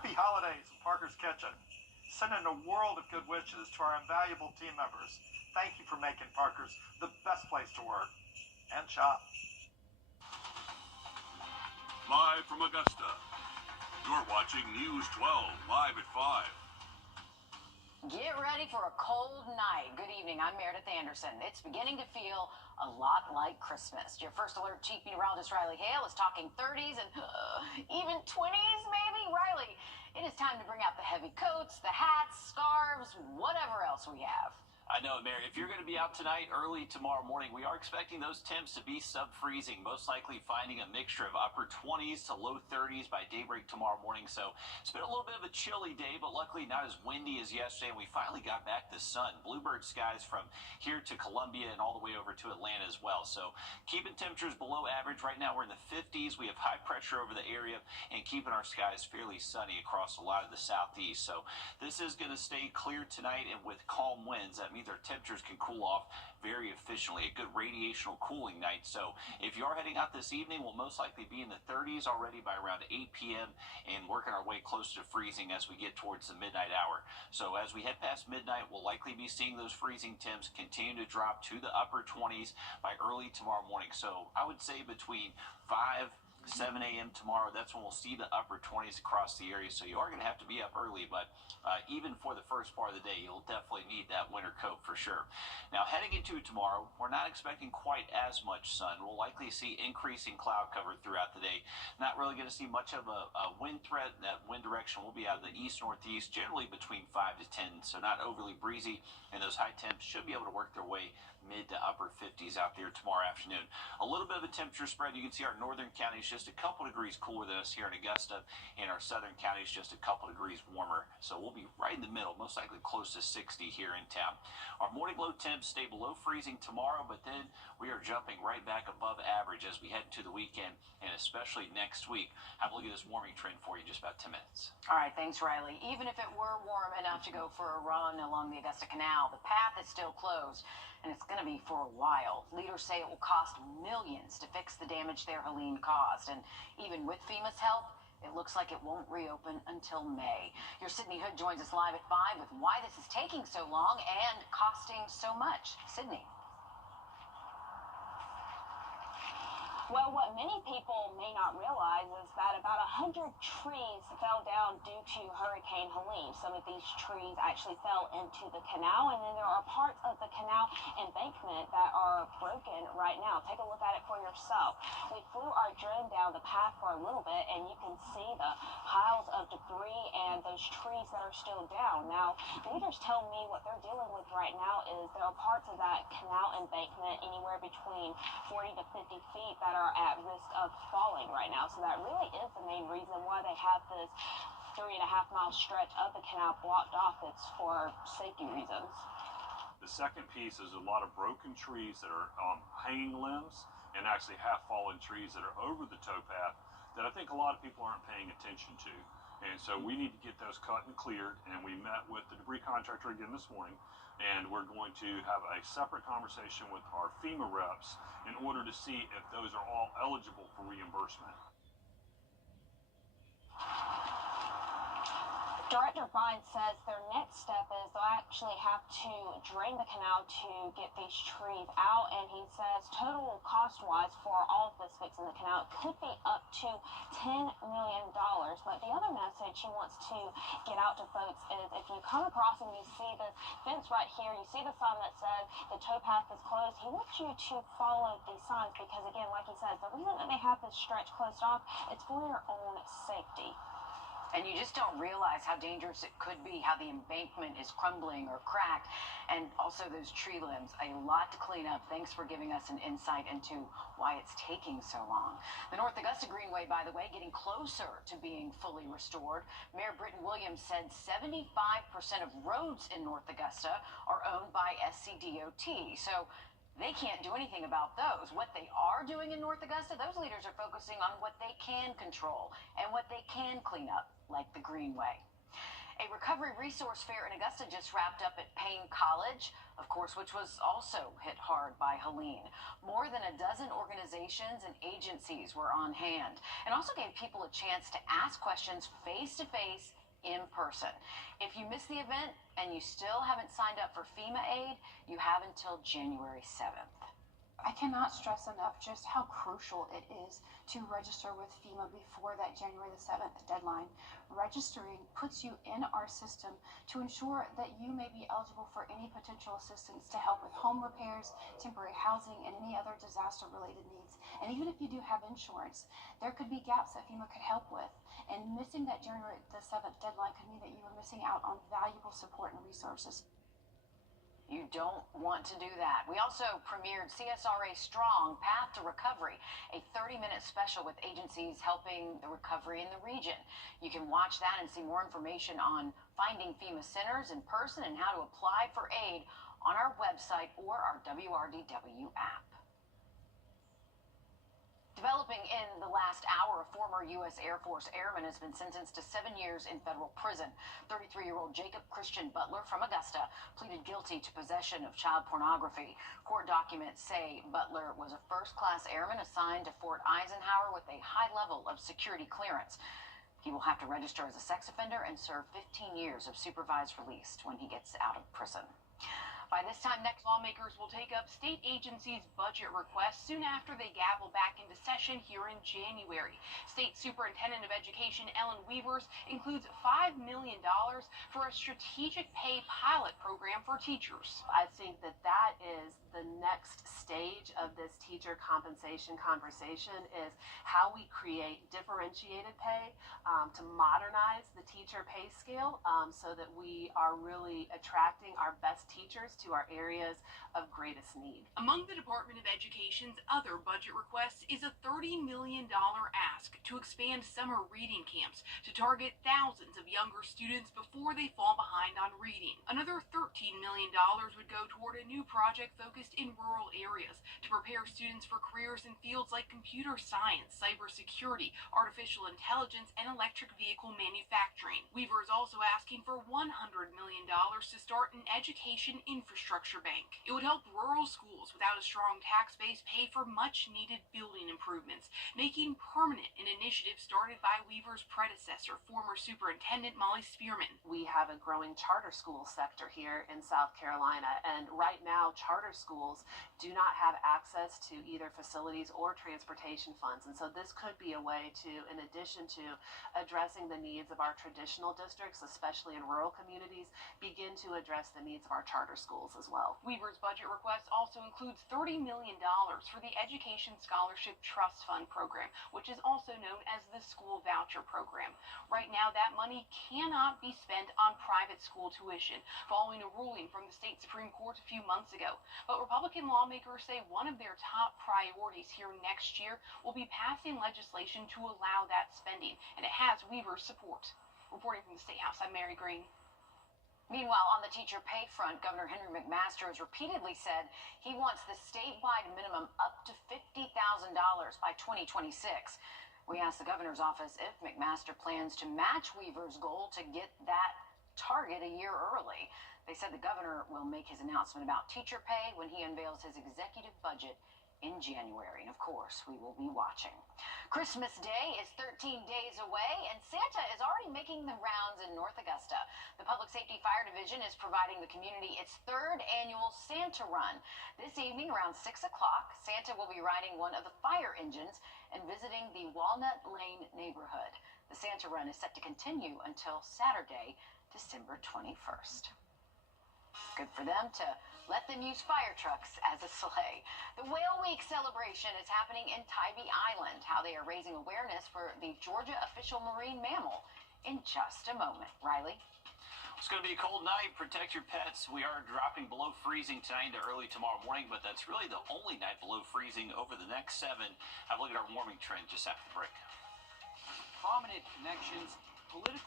Happy holidays in Parker's Kitchen. Sending a world of good wishes to our invaluable team members. Thank you for making Parker's the best place to work and shop. Live from Augusta, you're watching News 12 live at 5. Get ready for a cold night. Good evening, I'm Meredith Anderson. It's beginning to feel a lot like Christmas. Your first alert chief meteorologist Riley Hale is talking 30s and even 20s maybe. Riley, it is time to bring out the heavy coats, the hats, scarves, whatever else we have. I know, Mary. If you're going to be out tonight, early tomorrow morning, we are expecting those temps to be sub-freezing, most likely finding a mixture of upper 20s to low 30s by daybreak tomorrow morning. So it's been a little bit of a chilly day, but luckily not as windy as yesterday. And we finally got back the sun. Bluebird skies from here to Columbia and all the way over to Atlanta as well. So keeping temperatures below average. Right now we're in the 50s. We have high pressure over the area and keeping our skies fairly sunny across a lot of the southeast. So this is going to stay clear tonight and with calm winds. That means our temperatures can cool off very efficiently. A good radiational cooling night. So if you are heading out this evening, we'll most likely be in the 30s already by around 8 p.m. and working our way close to freezing as we get towards the midnight hour. So as we head past midnight, we'll likely be seeing those freezing temps continue to drop to the upper 20s by early tomorrow morning. So I would say between 7 a.m. tomorrow, that's when we'll see the upper 20s across the area. So you are going to have to be up early, but even for the first part of the day, you'll definitely need that winter coat for sure. Now, heading into tomorrow, we're not expecting quite as much sun. We'll likely see increasing cloud cover throughout the day. Not really going to see much of a wind threat. That wind direction will be out of the east-northeast, generally between 5 to 10, so not overly breezy, and those high temps should be able to work their way mid to upper 50s out there tomorrow afternoon. A little bit of a temperature spread. You can see our northern counties just a couple degrees cooler than us here in Augusta, and our southern counties just a couple degrees warmer. So we'll be right in the middle, most likely close to 60 here in town. Our morning low temps stay below freezing tomorrow, but then we are jumping right back above average as we head into the weekend, and especially next week. Have a look at this warming trend for you in just about 10 minutes. All right, thanks, Riley. Even if it were warm enough to go for a run along the Augusta Canal, the path is still closed, and it's going to be for a while. Leaders say it will cost millions to fix the damage there Helene caused, and even with FEMA's help, it looks like it won't reopen until May. Your Sydney Hood joins us live at 5 with why this is taking so long and costing so much. Sydney. Well, what many people may not realize is that about 100 trees fell down due to Hurricane Helene. Some of these trees actually fell into the canal, and then there are parts of the canal embankment that are broken right now. Take a look at it for yourself. We flew our drone down the path for a little bit, and you can see the piles of debris and those trees that are still down. Now, leaders tell me what they're dealing with right now is there are parts of that canal embankment anywhere between 40 to 50 feet that are at risk of falling right now. So that really is the main reason why they have this 3.5-mile stretch of the canal blocked off. It's for safety reasons. The second piece is a lot of broken trees that are hanging limbs and actually half-fallen trees that are over the towpath that I think a lot of people aren't paying attention to. And so we need to get those cut and cleared, and we met with the debris contractor again this morning, and we're going to have a separate conversation with our FEMA reps in order to see if those are all eligible for reimbursement. Director Vine says their next step is they'll actually have to drain the canal to get these trees out, and he says total cost-wise for all of this fixing the canal could be up to $10 million. But the other message he wants to get out to folks is if you come across and you see this fence right here, you see the sign that says the towpath is closed, he wants you to follow these signs because, again, like he says, the reason that they have this stretch closed off, it's for your own safety. And you just don't realize how dangerous it could be, how the embankment is crumbling or cracked, and also those tree limbs. A lot to clean up. Thanks for giving us an insight into why it's taking so long. The North Augusta Greenway, by the way, getting closer to being fully restored. Mayor Britton Williams said 75% of roads in North Augusta are owned by SCDOT. So they can't do anything about those. What they are doing in North Augusta, those leaders are focusing on what they can control and what they can clean up, like the Greenway. A recovery resource fair in Augusta just wrapped up at Payne College, of course, which was also hit hard by Helene. More than a dozen organizations and agencies were on hand and also gave people a chance to ask questions face-to-face in person. If you missed the event and you still haven't signed up for FEMA aid, you have until January 7th. I cannot stress enough just how crucial it is to register with FEMA before that January the 7th deadline. Registering puts you in our system to ensure that you may be eligible for any potential assistance to help with home repairs, temporary housing, and any other disaster-related needs. And even if you do have insurance, there could be gaps that FEMA could help with. And missing that January the 7th deadline could mean that you are missing out on valuable support and resources. You don't want to do that. We also premiered CSRA Strong Path to Recovery, a 30-minute special with agencies helping the recovery in the region. You can watch that and see more information on finding FEMA centers in person and how to apply for aid on our website or our WRDW app. Developing in the last hour, a former U.S. Air Force airman has been sentenced to 7 years in federal prison. 33-year-old Jacob Christian Butler from Augusta pleaded guilty to possession of child pornography. Court documents say Butler was a first-class airman assigned to Fort Eisenhower with a high level of security clearance. He will have to register as a sex offender and serve 15 years of supervised release when he gets out of prison. By this time next, lawmakers will take up state agencies' budget requests soon after they gavel back into session here in January. State Superintendent of Education Ellen Weavers includes $5 million for a strategic pay pilot program for teachers. I think that is the next stage of this teacher compensation conversation, is how we create differentiated pay to modernize the teacher pay scale so that we are really attracting our best teachers to our areas of greatest need. Among the Department of Education's other budget requests is a $30 million ask to expand summer reading camps to target thousands of younger students before they fall behind on reading. Another $13 million would go toward a new project focused in rural areas to prepare students for careers in fields like computer science, cybersecurity, artificial intelligence, and electric vehicle manufacturing. Weaver is also asking for $100 million to start an education infrastructure bank. It would help rural schools without a strong tax base pay for much-needed building improvements, making permanent an initiative started by Weaver's predecessor, former Superintendent Molly Spearman. We have a growing charter school sector here in South Carolina, and right now charter schools do not have access to either facilities or transportation funds. And so this could be a way to, in addition to addressing the needs of our traditional districts, especially in rural communities, begin to address the needs of our charter schools as well. Weaver's budget request also includes $30 million for the Education Scholarship Trust Fund program, which is also known as the School Voucher Program. Right now, that money cannot be spent on private school tuition, following a ruling from the state Supreme Court a few months ago. But Republican lawmakers say one of their top priorities here next year will be passing legislation to allow that spending, and it has Weaver's support. Reporting from the State House, I'm Mary Green. Meanwhile, on the teacher pay front, Governor Henry McMaster has repeatedly said he wants the statewide minimum up to $50,000 by 2026. We asked the governor's office if McMaster plans to match Weaver's goal to get that target a year early. They said the governor will make his announcement about teacher pay when he unveils his executive budget in January. And of course, we will be watching. Christmas Day is 13 days away, and Santa is already making the rounds in North Augusta. The Public Safety Fire Division is providing the community its third annual Santa Run. This evening around 6 o'clock, Santa will be riding one of the fire engines and visiting the Walnut Lane neighborhood. The Santa Run is set to continue until Saturday, December 21st. Good for them to let them use fire trucks as a sleigh. The Whale Week celebration is happening in Tybee Island. How they are raising awareness for the Georgia official marine mammal in just a moment. Riley? It's going to be a cold night. Protect your pets. We are dropping below freezing tonight into early tomorrow morning, but that's really the only night below freezing over the next 7. Have a look at our warming trend just after the break. Prominent connections, political